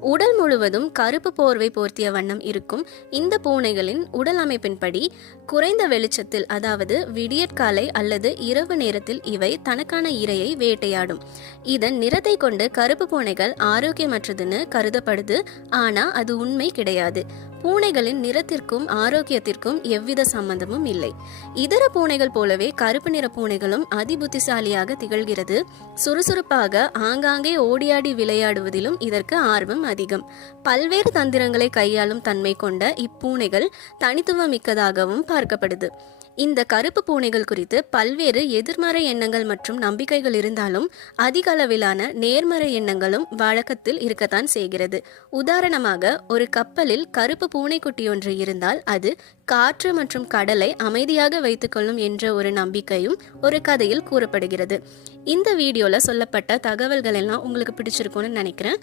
உடல் முழுவதும் கருப்பு போர்வை போர்த்திய வண்ணம் இருக்கும் இந்த பூனைகளின் உடல் அமைப்பின்படி குறைந்த வெளிச்சத்தில், அதாவது விடியற்காலை அல்லது இரவு நேரத்தில் இவை தனக்கான இரையை வேட்டையாடும். இதன் நிறத்தை கொண்டு கருப்பு பூனைகள் ஆரோக்கியமற்றதுன்னு கருதப்படுது. ஆனா அது உண்மை கிடையாது. பூனைகளின் நிறத்திற்கும் ஆரோக்கியத்திற்கும் எவ்வித சம்பந்தமும் இல்லை. இதர பூனைகள் போலவே கருப்பு நிற பூனைகளும் அதிபுத்திசாலியாக திகழ்கிறது. சுறுசுறுப்பாக ஆங்காங்கே ஓடியாடி விளையாடுவதிலும் இதற்கு ஆர்வம் அதிகம். பல்வேறு தந்திரங்களை கையாளும் தன்மை கொண்ட இப்பூனைகள் தனித்துவம் மிக்கதாகவும் பார்க்கப்படுது. இந்த கருப்பு பூனைகள் குறித்து பல்வேறு எதிர்மறை எண்ணங்கள் மற்றும் நம்பிக்கைகள் இருந்தாலும் அதிக அளவிலான நேர்மறை எண்ணங்களும் வழக்கத்தில் இருக்கத்தான் செய்கிறது. உதாரணமாக, ஒரு கப்பலில் கருப்பு பூனைக்குட்டி ஒன்று இருந்தால் அது காற்று மற்றும் கடலை அமைதியாக வைத்துக்கொள்ளும் என்ற ஒரு நம்பிக்கையும் ஒரு கதையில் கூறப்படுகிறது. இந்த வீடியோல சொல்லப்பட்ட தகவல்கள் எல்லாம் உங்களுக்கு பிடிச்சிருக்கும்னு நினைக்கிறேன்.